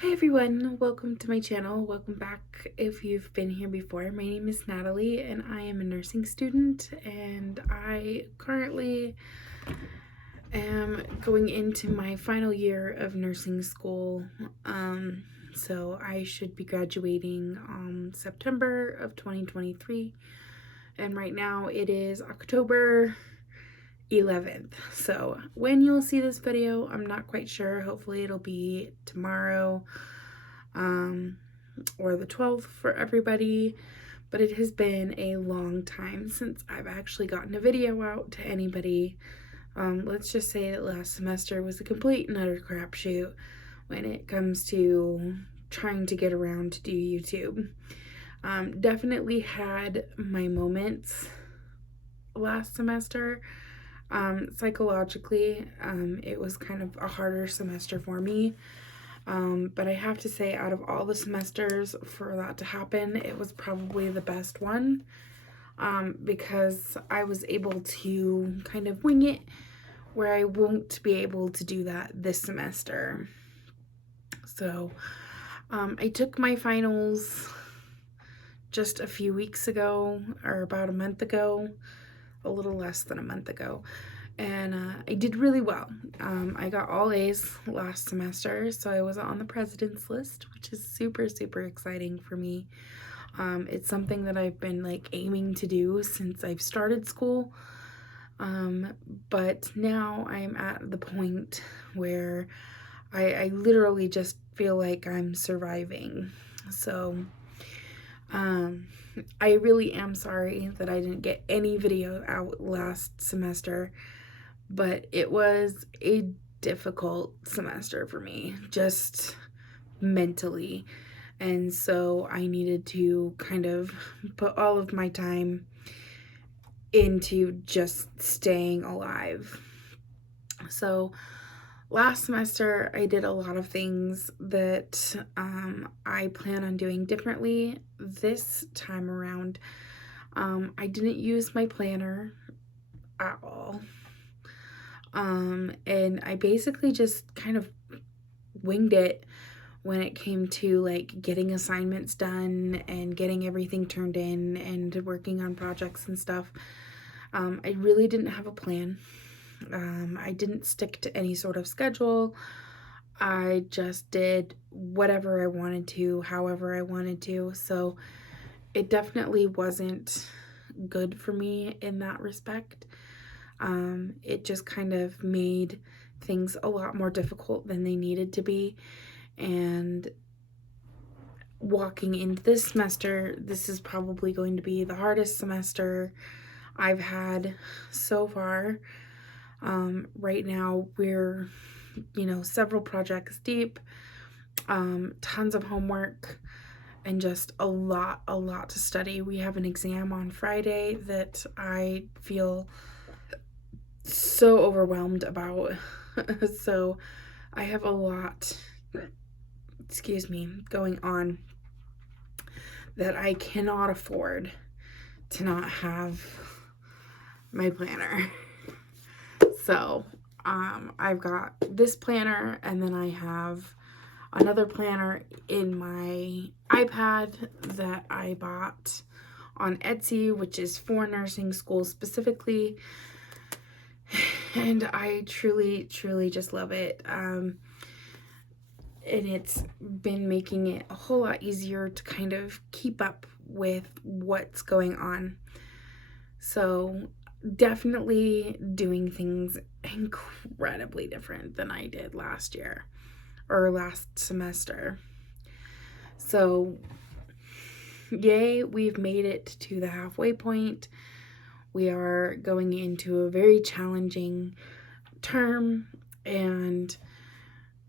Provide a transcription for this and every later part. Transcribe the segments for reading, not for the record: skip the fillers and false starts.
Hi everyone, welcome to my channel. Welcome back if you've been here before. My name is Natalie and I am a nursing student, and I currently am going into my final year of nursing school. So I should be graduating September of 2023, and right now it is October 11th. So when you'll see this video, I'm not quite sure. Hopefully it'll be tomorrow or the 12th for everybody, but it has been a long time since I've actually gotten a video out to anybody. Let's just say that last semester was a complete and utter crapshoot when it comes to trying to get around to do YouTube. Definitely had my moments last semester. Psychologically, it was kind of a harder semester for me. But I have to say, out of all the semesters for that to happen, it was probably the best one, because I was able to kind of wing it, where I won't be able to do that this semester. So I took my finals just a few weeks ago, or about a month ago, a little less than a month ago. And I did really well. I got all A's last semester, so I was on the president's list, which is super, super exciting for me. It's something that I've been like aiming to do since I've started school. But now I'm at the point where I literally just feel like I'm surviving. So I really am sorry that I didn't get any video out last semester, but it was a difficult semester for me, just mentally. And so I needed to kind of put all of my time into just staying alive. So last semester, I did a lot of things that I plan on doing differently this time around. I didn't use my planner at all. And I basically just kind of winged it when it came to like getting assignments done and getting everything turned in and working on projects and stuff. I really didn't have a plan. I didn't stick to any sort of schedule. I just did whatever I wanted to, however I wanted to. So it definitely wasn't good for me in that respect. It just kind of made things a lot more difficult than they needed to be. And walking into this semester, this is probably going to be the hardest semester I've had so far. Right now we're, several projects deep, tons of homework, and just a lot to study. We have an exam on Friday that I feel so overwhelmed about. So I have a lot, going on that I cannot afford to not have my planner. So I've got this planner, and then I have another planner in my iPad that I bought on Etsy, which is for nursing school specifically. And I truly just love it. And it's been making it a whole lot easier to kind of keep up with what's going on. So definitely doing things incredibly different than I did last year or last semester. So yay, we've made it to the halfway point. We are going into a very challenging term, and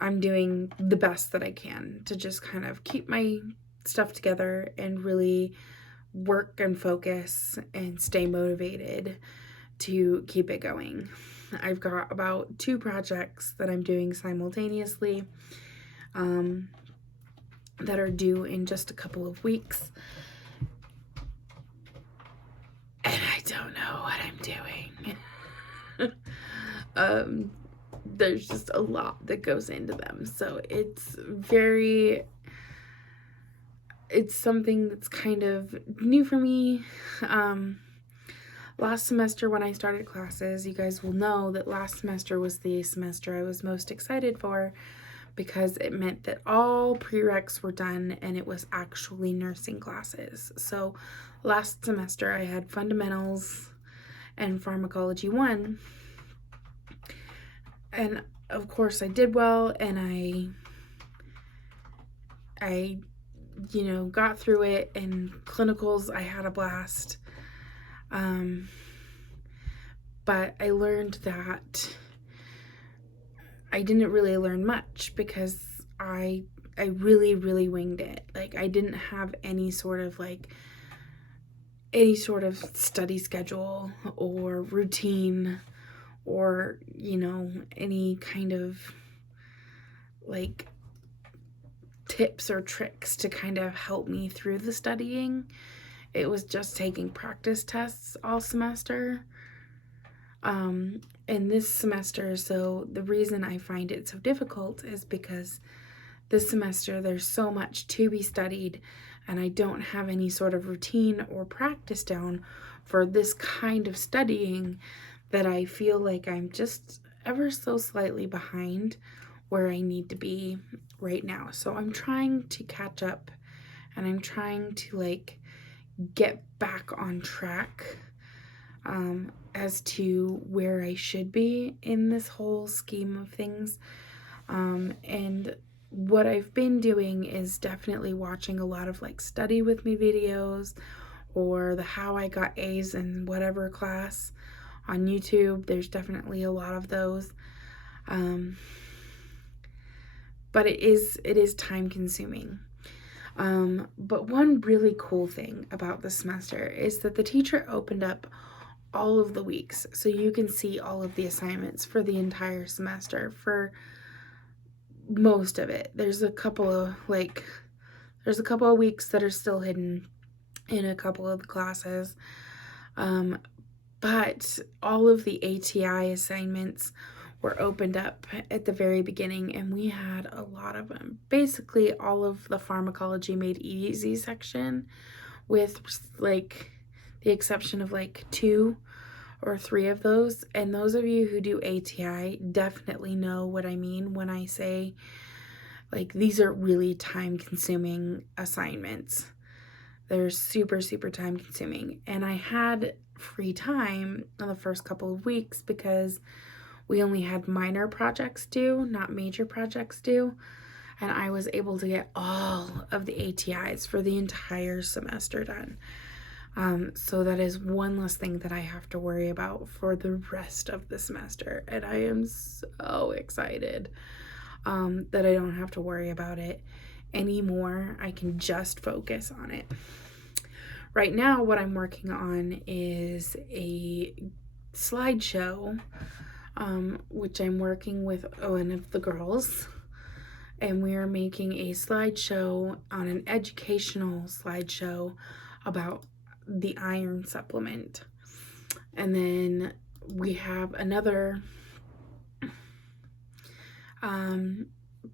I'm doing the best that I can to just kind of keep my stuff together and really work and focus and stay motivated to keep it going. I've got about 2 projects that I'm doing simultaneously that are due in just a couple of weeks. And I don't know what I'm doing. there's just a lot that goes into them. So it's something that's kind of new for me. Last semester when I started classes, you guys will know that last semester was the semester I was most excited for, because it meant that all prereqs were done and it was actually nursing classes. So last semester I had fundamentals and pharmacology 1, and of course I did well, and I got through it, and clinicals I had a blast. But I learned that I didn't really learn much, because I really winged it. Like, I didn't have any sort of study schedule or routine, or any kind of tips or tricks to kind of help me through the studying. It was just taking practice tests all semester. And this semester, so the reason I find it so difficult is because this semester there's so much to be studied, and I don't have any sort of routine or practice down for this kind of studying, that I feel like I'm just ever so slightly behind where I need to be right now. So I'm trying to catch up, and I'm trying to get back on track as to where I should be in this whole scheme of things. And what I've been doing is definitely watching a lot of study with me videos, or the how I got A's in whatever class on YouTube. There's definitely a lot of those. But it is time consuming. But one really cool thing about this semester is that the teacher opened up all of the weeks, so you can see all of the assignments for the entire semester, for most of it. There's a couple of weeks that are still hidden in a couple of the classes, but all of the ATI assignments were opened up at the very beginning, and we had a lot of them. Basically all of the pharmacology made easy section, with the exception of 2 or 3 of those. And those of you who do ATI definitely know what I mean when I say these are really time consuming assignments. They're super time consuming, and I had free time in the first couple of weeks because we only had minor projects due, not major projects due, and I was able to get all of the ATIs for the entire semester done. So that is one less thing that I have to worry about for the rest of the semester, and I am so excited that I don't have to worry about it anymore. I can just focus on it. Right now, what I'm working on is a slideshow, which I'm working with one of the girls, and we are making a slideshow, on an educational slideshow, about the iron supplement. And then we have another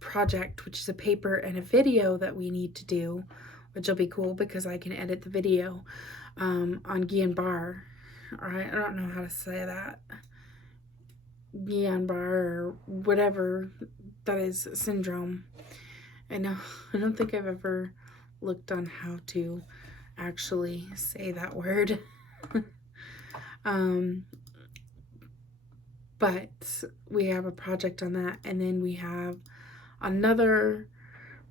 project, which is a paper and a video that we need to do, which will be cool because I can edit the video, on Guillain-Barré. I don't know how to say that. Guillain-Barré, or whatever that is, syndrome. I don't think I've ever looked on how to actually say that word. But we have a project on that, and then we have another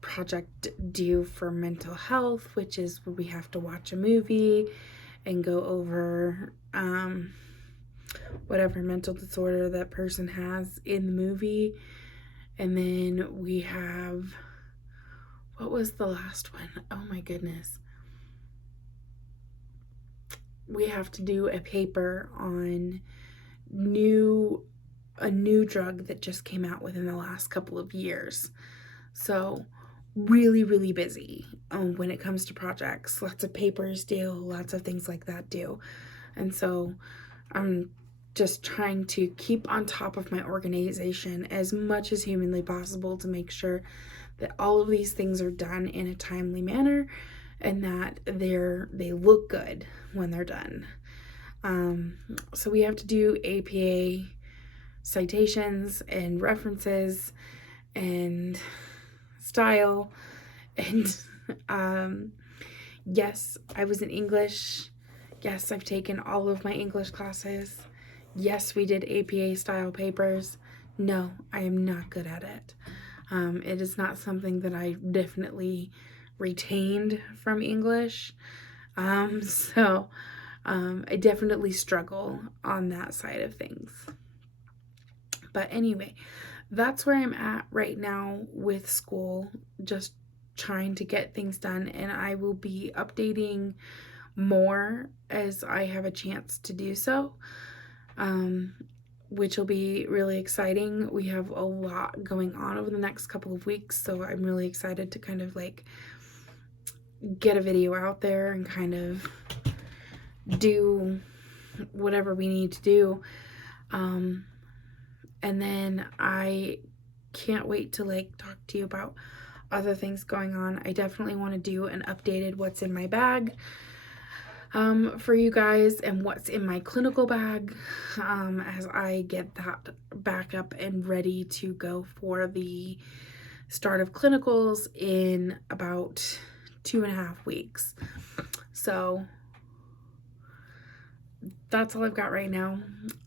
project due for mental health, which is where we have to watch a movie and go over whatever mental disorder that person has in the movie. And then we have, what was the last one? Oh my goodness. We have to do a paper on a new drug that just came out within the last couple of years. So really busy when it comes to projects. Lots of papers due, lots of things like that due. And so I'm just trying to keep on top of my organization as much as humanly possible to make sure that all of these things are done in a timely manner and that they look good when they're done. So we have to do APA citations and references and style and yes, I was in English. Yes, I've taken all of my English classes. Yes, we did APA style papers. No, I am not good at it. It is not something that I definitely retained from English. So I definitely struggle on that side of things. But anyway, that's where I'm at right now with school, just trying to get things done, and I will be updating more as I have a chance to do so, which will be really exciting. We have a lot going on over the next couple of weeks, so I'm really excited to kind of like get a video out there and kind of do whatever we need to do. And then I can't wait to like talk to you about other things going on. I definitely want to do an updated what's in my bag for you guys and what's in my clinical bag as I get that back up and ready to go for the start of clinicals in about 2.5 weeks. So that's all I've got right now.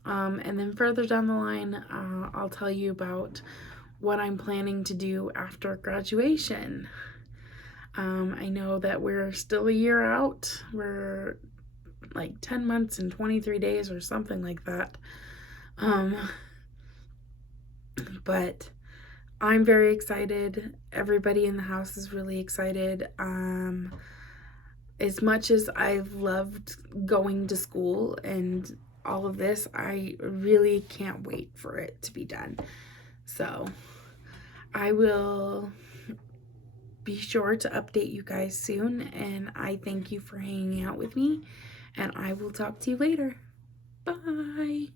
And then further down the line, I'll tell you about what I'm planning to do after graduation. I know that we're still a year out. We're like 10 months and 23 days or something like that. But I'm very excited. Everybody in the house is really excited. As much as I've loved going to school and all of this, I really can't wait for it to be done. So I will be sure to update you guys soon, and I thank you for hanging out with me, and I will talk to you later. Bye.